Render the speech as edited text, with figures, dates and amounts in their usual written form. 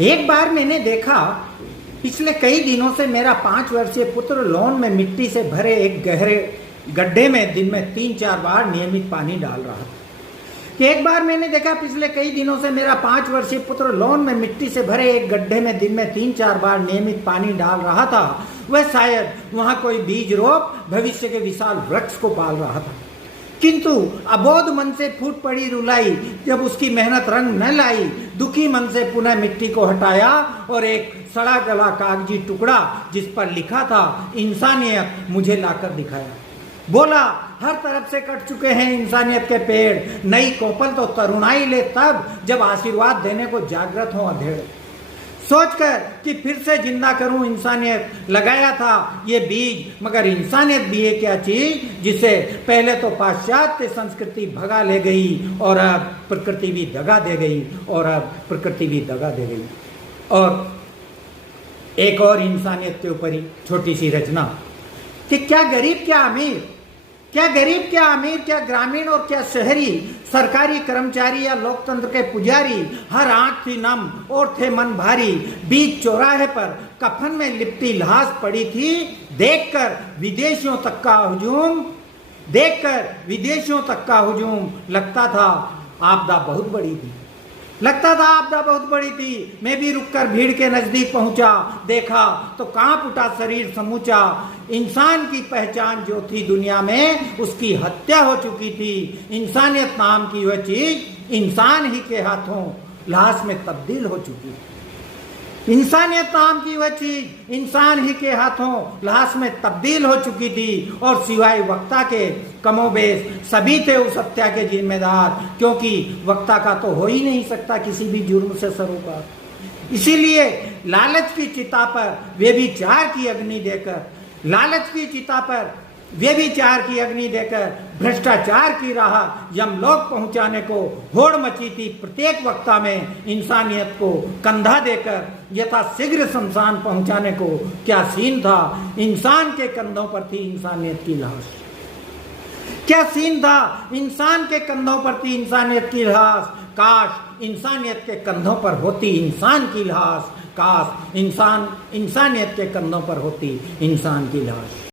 एक बार मैंने देखा, पिछले कई दिनों से मेरा 5 वर्षीय पुत्र लॉन में मिट्टी से भरे एक गहरे गड्ढे में दिन में 3-4 बार नियमित पानी डाल रहा था। एक बार मैंने देखा, पिछले कई दिनों से मेरा 5 वर्षीय पुत्र लॉन में मिट्टी से भरे एक गड्ढे में दिन में 3-4 बार नियमित पानी डाल रहा था। वह शायद वहां कोई बीज रोप भविष्य के विशाल वृक्ष को पाल रहा था, किंतु अबोध मन से फूट पड़ी रुलाई जब उसकी मेहनत रंग न लाई, दुखी मन से पुनः मिट्टी को हटाया और एक सड़ा गला कागजी टुकड़ा जिस पर लिखा था इंसानियत मुझे लाकर दिखाया। बोला, हर तरफ से कट चुके हैं इंसानियत के पेड़, नई कोपल तो तरुणाई ले तब जब आशीर्वाद देने को जागृत हो अधेड़। सोचकर कि फिर से जिंदा करूं इंसानियत, लगाया था ये बीज, मगर इंसानियत भी है क्या चीज जिसे पहले तो पाश्चात्य संस्कृति भगा ले गई और अब प्रकृति भी दगा दे गई और एक और इंसानियत के ऊपर ही छोटी सी रचना कि क्या गरीब क्या अमीर, क्या ग्रामीण और क्या शहरी, सरकारी कर्मचारी या लोकतंत्र के पुजारी, हर आंख थी नम और थे मन भारी। बीच चौराहे पर कफन में लिपटी लाश पड़ी थी, देखकर विदेशियों तक का हुजूम लगता था आपदा बहुत बड़ी थी। मैं भी रुककर भीड़ के नजदीक पहुंचा, देखा तो कांप उठा शरीर समूचा। इंसान की पहचान जो थी दुनिया में, उसकी हत्या हो चुकी थी। इंसानियत नाम की वह चीज इंसान ही के हाथों लाश में तब्दील हो चुकी थी। इंसानियत नाम की वह चीज इंसान ही के हाथों लाश में तब्दील हो चुकी थी और सिवाय वक्ता के कमोबेश सभी थे उस हत्या के जिम्मेदार, क्योंकि वक्ता का तो हो ही नहीं सकता किसी भी जुर्म से सरोकार। इसीलिए लालच की चिता पर व्यभिचार की अग्नि देकर भ्रष्टाचार की राह यमलोक पहुंचाने को होड़ मची थी प्रत्येक वक्ता में। इंसानियत को कंधा देकर यथा शीघ्र शमशान पहुंचाने को क्या सीन था, इंसान के कंधों पर थी इंसानियत की लाश। क्या सीन था, इंसान के कंधों पर थी इंसानियत की लाश। काश इंसानियत के कंधों पर होती इंसान की लाश, काश इंसानियत के कंधों पर होती इंसान की लाश।